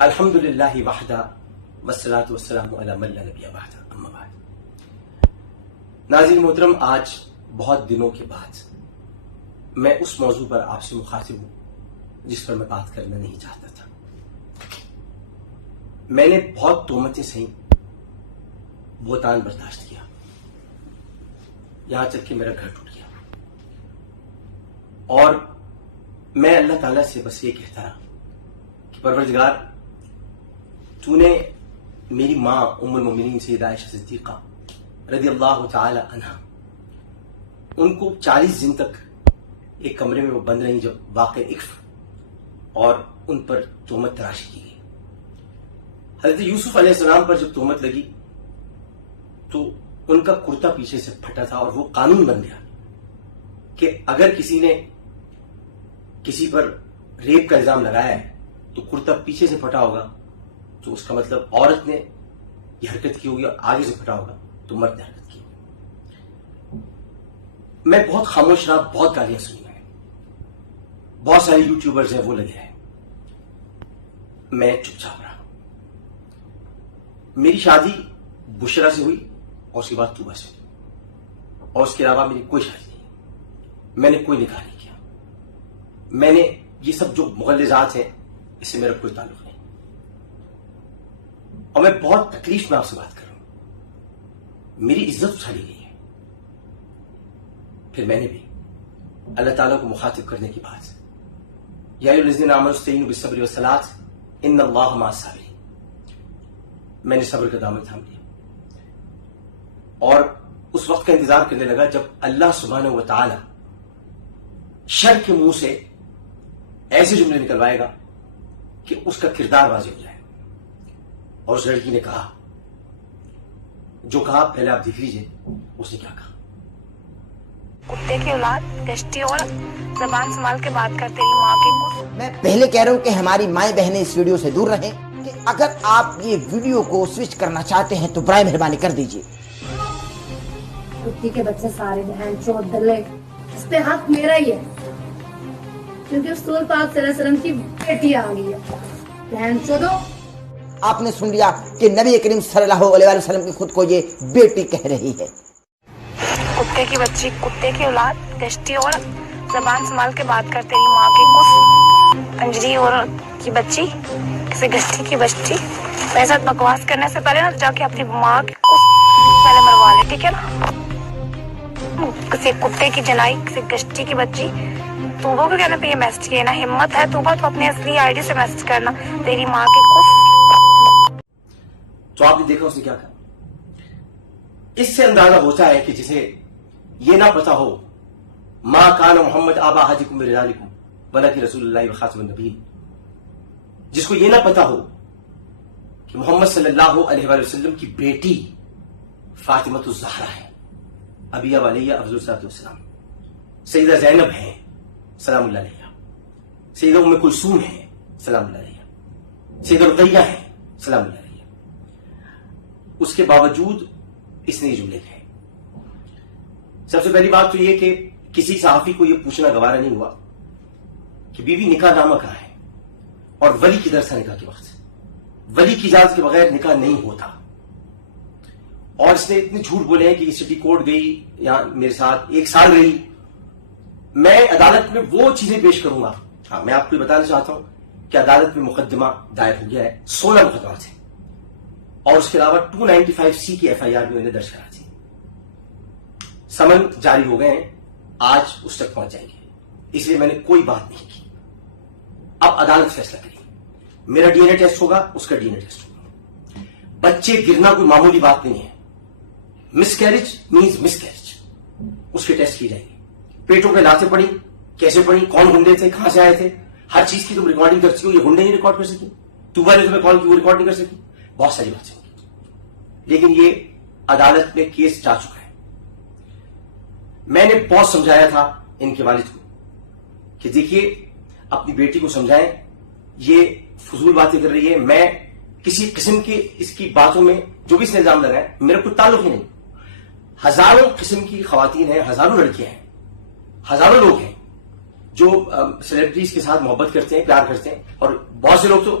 الحمدللہ وحدہ والصلاۃ والسلام علی من لا نبی بعدہ اما بعد۔ ناظرین محترم، آج بہت دنوں کے بعد میں اس موضوع پر آپ سے مخاطب ہوں جس پر میں بات کرنا نہیں چاہتا تھا۔ میں نے بہت تہمتیں سہیں، بہتان برداشت کیا، یہاں تک کہ میرا گھر ٹوٹ گیا، اور میں اللہ تعالیٰ سے بس یہ کہتا رہا کہ پروردگار، تو نے میری ماں ام المومنین سیدہ عائشہ صدیقہ رضی اللہ تعالی عنہا، ان کو 40 دن تک ایک کمرے میں وہ بند رہیں جب واقع اکف اور ان پر تہمت تراشی کی گئی۔ حضرت یوسف علیہ السلام پر جب تہمت لگی تو ان کا کرتا پیچھے سے پھٹا تھا، اور وہ قانون بن گیا کہ اگر کسی نے کسی پر ریپ کا الزام لگایا ہے تو کرتا پیچھے سے پھٹا ہوگا تو اس کا مطلب عورت نے یہ حرکت کی ہوگی، اور آگے سے پھٹا ہوگا تو مرد نے حرکت کی ہوگی۔ میں بہت خاموش رہا، بہت گالیاں سنی میں، بہت سارے یوٹیوبرز ہیں وہ لگے ہیں، میں چپ چاپ رہا۔ میری شادی بشرا سے ہوئی اور اس کے بعد طوبہ سے، اور اس کے علاوہ میری کوئی شادی نہیں، میں نے کوئی نکاح نہیں کیا، میں نے یہ سب جو مغلظات ہیں اس سے میرا کوئی تعلق نہیں، اور میں بہت تکلیف میں آپ سے بات کر رہا ہوں۔ میری عزت اچھالی گئی ہے۔ پھر میں نے بھی اللہ تعالیٰ کو مخاطب کرنے کی بات، یا ایھا الذین آمنوا استعینوا بالصبر والصلاۃ ان اللہ مع الصابرین، میں نے صبر کا دامن تھام لیا اور اس وقت کا انتظار کرنے لگا جب اللہ سبحانہ و تعالی شر کے منہ سے ایسے جملے نکلوائے گا کہ اس کا کردار واضح ہو جائے۔ اور اس لڑکی نے کہا جو کہا، پہلے آپ دیکھ لیجئے اس نے کیا کہا۔ کتے کی اولاد، گشتی اور زبان سنبھال کے بات کر تیری ماں کی۔ میں پہلے کہہ رہا ہوں کہ ہماری مائیں بہنیں اس ویڈیو سے دور رہیں، کہ اگر آپ یہ ویڈیو کو سوئچ کرنا چاہتے ہیں تو برائے مہربانی کر دیجئے۔ کتی کے بچے سارے بہن چود دلے، اس پہ حق میرا ہی ہے کیونکہ رسول پاک صلی اللہ علیہ وسلم کی بیٹی آ گئی ہے۔ بہن چودو، آپ نے سن لیا کہ نبی کریم صلی اللہ علیہ وسلم کی خود کو یہ بیٹی کہہ رہی ہے۔ کتے کی بچی، کتے کی اولاد، گشتی اور زبان سنبھال کے بات کر تیری ماں کی کس پنجری اور کی بچی، کسی گشتی کی بچی۔ میرے ساتھ بکواس کرنے سے پہلے نا جا کے اپنی ماں کی کس پہلے مروا لے، ٹھیک ہے نا؟ کسی کتے کی جنائی، کسی گشتی کی بچی۔ توبہ کو کہنا پہ یہ میسج کیا نا، ہمت ہے توبہ تو اپنی اصلی آئی ڈی سے میسج کرنا، تیری ماں کی کس۔ تو آپ نے دیکھا اس نے کیا کہا۔ اس سے اندازہ ہوتا ہے کہ جسے یہ نہ پتا ہو ما کان محمد آبا احدکم من رجالکم ولکن رسول اللہ وخاتم النبیین، جس کو یہ نہ پتا ہو کہ محمد صلی اللہ علیہ وآلہ وسلم کی بیٹی فاطمہ الزہرا ہے، ابیہ ولیہ افضل الصلاۃ والسلام، سیدہ زینب ہیں سلام اللہ علیہ، سیدہ ام کلثوم ہیں سلام اللہ علیہ، سیدہ رقیہ ہیں سلام اللہ علیہ، اس کے باوجود اس نے یہ جملے کہے۔ سب سے پہلی بات تو یہ کہ کسی صحافی کو یہ پوچھنا گوارا نہیں ہوا کہ بیوی نکاح نامہ کہاں ہے، اور ولی کدھر سے نکاح کے وقت، ولی کی اجازت کے بغیر نکاح نہیں ہوتا۔ اور اس نے اتنے جھوٹ بولے ہیں کہ یہ سٹی کورٹ گئی، یہاں میرے ساتھ 1 سال رہی۔ میں عدالت میں وہ چیزیں پیش کروں گا۔ ہاں، میں آپ کو بتانا چاہتا ہوں کہ عدالت میں مقدمہ دائر ہو گیا ہے، 16 مقدمات ہیں، اور اس کے علاوہ 295C کی FIR بھی انہیں درج کرا دی، سمن جاری ہو گئے ہیں، آج اس تک پہنچ جائیں گے، اس لیے میں نے کوئی بات نہیں کی۔ اب عدالت فیصلہ کرے گی، میرا ڈی این اے ٹیسٹ ہوگا، اس کا ڈی این اے ٹیسٹ ہوگا۔ بچے گرنا کوئی معمولی بات نہیں ہے، مس کیریج مینز مس کیریج، اس کے ٹیسٹ کی جائیں گے۔ پیٹوں پہ لاتیں پڑی، کیسے پڑی، کون گنڈے تھے، کہاں سے آئے تھے، ہر چیز کی تم ریکارڈنگ کرتی ہو، یہ گنڈے نہیں ریکارڈ کر سکی، طوبہ نے تمہیں کال کی وہ ریکارڈ نہیں کر سکی، بہت ساری باتیں ہوگی، لیکن یہ عدالت میں کیس جا چکا ہے۔ میں نے بہت سمجھایا تھا ان کے والد کو کہ دیکھیے اپنی بیٹی کو سمجھائیں، یہ فضول باتیں کر رہی ہے، میں کسی قسم کی اس کی باتوں میں جو بھی اس نے الزام لگائے میرا کوئی تعلق ہی نہیں۔ ہزاروں قسم کی خواتین ہیں، ہزاروں لڑکیاں ہیں، ہزاروں لوگ ہیں جو سیلیبریٹیز کے ساتھ محبت کرتے ہیں، پیار کرتے ہیں، اور بہت سے لوگ تو